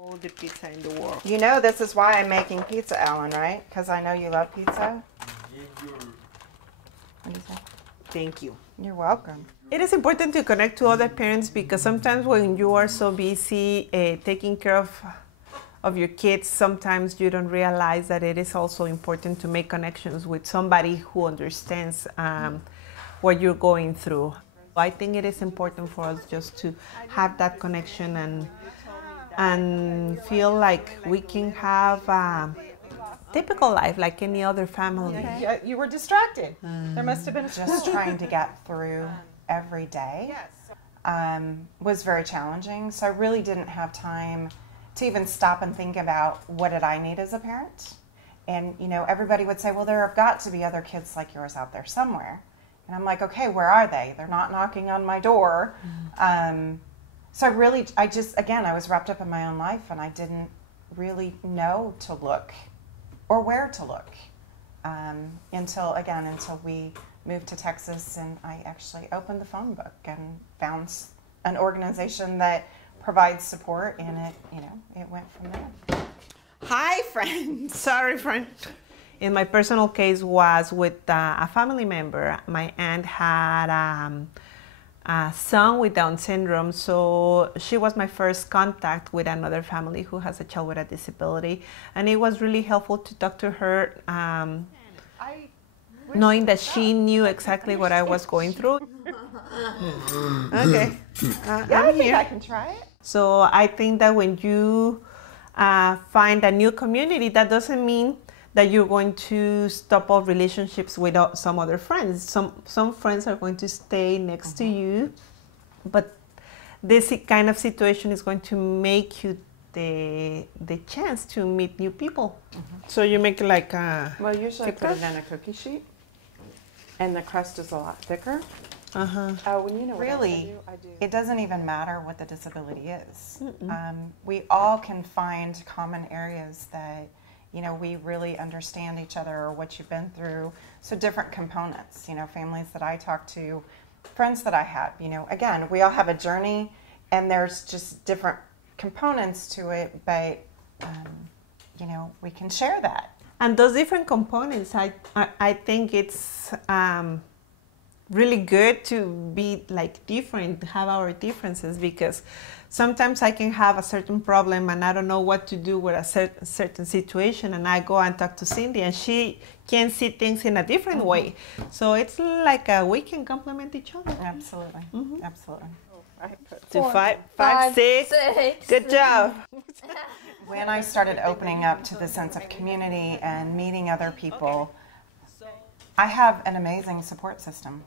All the pizza in the world. You know this is why I'm making pizza, Alan, right? Because I know you love pizza. What do you say? Thank you. You're welcome. It is important to connect to other parents because sometimes when you are so busy taking care of your kids, sometimes you don't realize that it is also important to make connections with somebody who understands what you're going through. I think it is important for us just to have that connection and feel like we can have a typical life like any other family. Okay. You were distracted. There must have been just trying to get through every day was very challenging. So I really didn't have time to even stop and think about what did I need as a parent. And you know, everybody would say, well, there have got to be other kids like yours out there somewhere. And I'm like, okay, where are they? They're not knocking on my door. So I was wrapped up in my own life and I didn't really know to look or where to look until we moved to Texas and I actually opened the phone book and found an organization that provides support and it went from there. Hi, friend. Sorry, friend. In my personal case was with a family member. My aunt had a son with Down syndrome, so she was my first contact with another family who has a child with a disability, and it was really helpful to talk to her, knowing that she knew exactly what I was going through. Okay, I think I can try it. So I think that when you find a new community, that doesn't mean that you're going to stop all relationships with some other friends. Some friends are going to stay next to you, but this kind of situation is going to make you the chance to meet new people. So you make like a... Well, usually I put it in a cookie sheet, and the crust is a lot thicker. Oh, and you know what Really, else I do? it doesn't even matter what the disability is. We all can find common areas that, you know, we really understand each other or what you've been through. So different components, you know, families that I talk to, friends that I have, you know, again, we all have a journey and there's just different components to it, but, you know, we can share that. And those different components, I think it's really good to be like different, have our differences, because sometimes I can have a certain problem and I don't know what to do with a certain situation, and I go and talk to Cindy and she can see things in a different way. So it's like we can complement each other. Absolutely, absolutely. So five, six. Good job. When I started opening up to the sense of community and meeting other people, I have an amazing support system.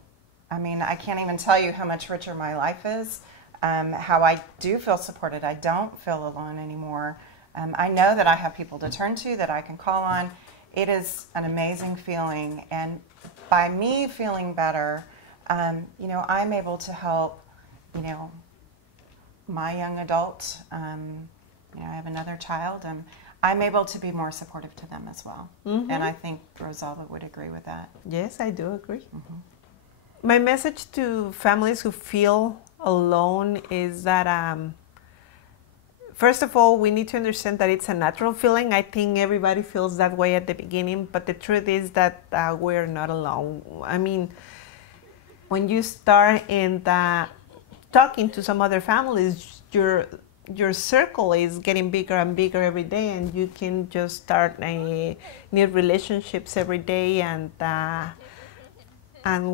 I mean, I can't even tell you how much richer my life is, how I do feel supported. I don't feel alone anymore. I know that I have people to turn to, that I can call on. It is an amazing feeling, and by me feeling better, you know, I'm able to help, you know, my young adult. You know, I have another child, and I'm able to be more supportive to them as well. And I think Rosalba would agree with that. Yes, I do agree. My message to families who feel alone is that, first of all, we need to understand that it's a natural feeling. I think everybody feels that way at the beginning, but the truth is that we're not alone. I mean, when you start in talking to some other families, your circle is getting bigger and bigger every day, and you can just start new relationships every day, and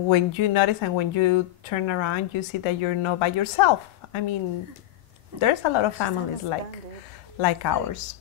when you notice and when you turn around, you see that you're not by yourself. I mean, there's a lot of families like ours.